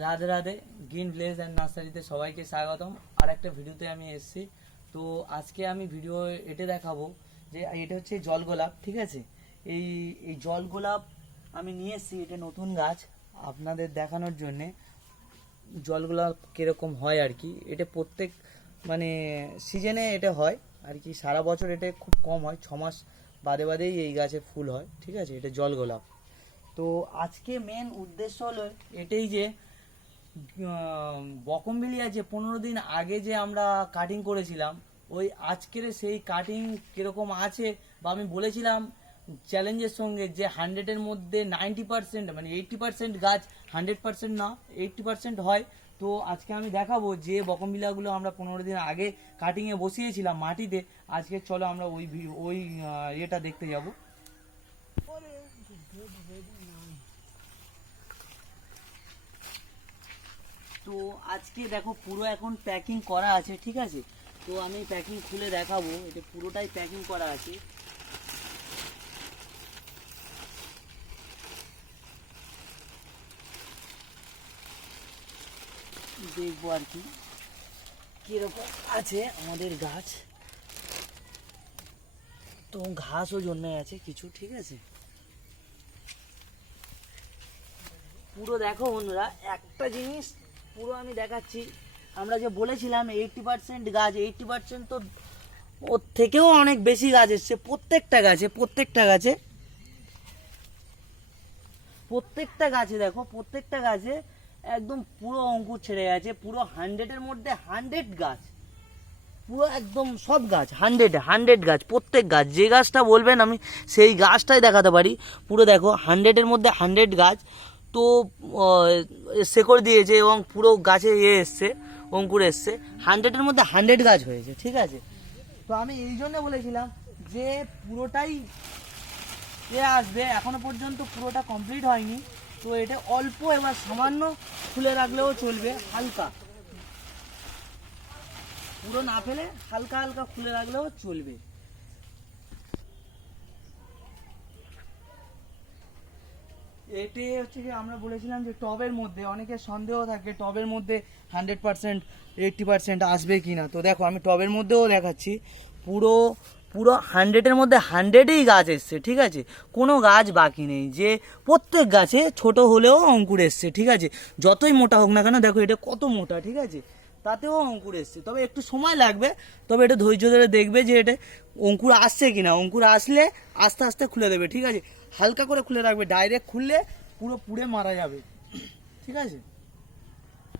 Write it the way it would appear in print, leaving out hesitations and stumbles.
Radhe Radhe. Green village and নার্সারিতে সবাইকে স্বাগতম। আর একটা ভিডিওতে আমি এসেছি। তো আজকে আমি ভিডিও এটা দেখাবো যে এটা হচ্ছে জল গোলাপ, ঠিক আছে। এই এই জল গোলাপ আমি নিয়ে এসেছি, এটা নতুন গাছ আপনাদের দেখানোর জন্যে। জল গোলাপ কীরকম হয় আর কি, এটা প্রত্যেক মানে সিজনে এটা হয় আর কি, সারা বছর এটা খুব কম হয়, 6 মাস বাদে বাদেই এই গাছে ফুল হয়, ঠিক আছে। এটা জল গোলাপ। তো আজকে মেন উদ্দেশ্য হলো এটাই যে বকমবিলিয়া যে 15 দিন আগে যে আমরা কাটিং করেছিলাম, ওই আজকের সেই কাটিং কীরকম আছে, বা আমি বলেছিলাম চ্যালেঞ্জের সঙ্গে যে 100-এর মধ্যে 90% মানে 80% গাছ 100% না 80% হয়। তো আজকে আমি দেখাবো যে বকমবিলাগুলো আমরা 15 দিন আগে কাটিংয়ে বসিয়েছিলাম মাটিতে। আজকে চলো আমরা ওই ইয়েটা দেখতে যাব। তো আজকে দেখো পুরো এখন প্যাকিং করা আছে, ঠিক আছে। তো আমি প্যাকিং খুলে দেখাবো, এটা পুরোটাই প্যাকিং করা আছে। দেখবো আর কি কিরকম আছে আমাদের গাছ। তো ঘাসও জন্মে আছে কিছু, ঠিক আছে। পুরো দেখো বন্ধুরা, একটা জিনিস পুরো আমি দেখাচ্ছি। আমরা যে বলেছিলাম 80% গাছ, 80% তো ওর থেকেও অনেক বেশি গাছ এসছে প্রত্যেকটা গাছে দেখো, প্রত্যেকটা গাছে একদম পুরো অঙ্কুর ছেড়ে গেছে। পুরো 100-এর মধ্যে 100 গাছ, পুরো একদম সব গাছ 100 গাছ। প্রত্যেক গাছ যে গাছটা বলবেন আমি সেই গাছটাই দেখাতে পারি। পুরো দেখো 100-এর মধ্যে 100 গাছ। তো শেকড় দিয়েছে এবং পুরো গাছে এসছে, অঙ্কুর এসছে। 100-এর মধ্যে 100 গাছ হয়েছে, ঠিক আছে। তো আমি এই জন্য বলেছিলাম যে পুরোটাই আসবে, এখনো পর্যন্ত পুরোটা কমপ্লিট হয়নি। তো এটা অল্প, এবার সামান্য খুলে রাখলেও চলবে, হালকা, পুরো না ফেলে হালকা হালকা খুলে রাখলেও চলবে। এটি হচ্ছে যে আমরা বলেছিলাম যে টবের মধ্যে অনেকের সন্দেহ থাকে টবের মধ্যে 100% 80% আসবে কিনা। তো দেখো আমি টবের মধ্যেও দেখাচ্ছি, পুরো পুরো 100-এর মধ্যে 100ই গাছ এসছে, ঠিক আছে। কোনো গাছ বাকি নেই, যে প্রত্যেক গাছে ছোট হলেও অঙ্কুর এসছে, ঠিক আছে। যতই মোটা হোক না কেন, দেখো এটা কত মোটা, ঠিক আছে, তাতেও অঙ্কুর এসছে। তবে একটু সময় লাগবে, তবে এটা ধৈর্য ধরে দেখবে যে এটা অঙ্কুর আসছে কিনা। অঙ্কুর আসলে আস্তে আস্তে খুলে দেবে, ঠিক আছে। হালকা করে খুলে রাখবে, ডাইরেক্ট খুললে পুরো পুড়ে মারা যাবে, ঠিক আছে।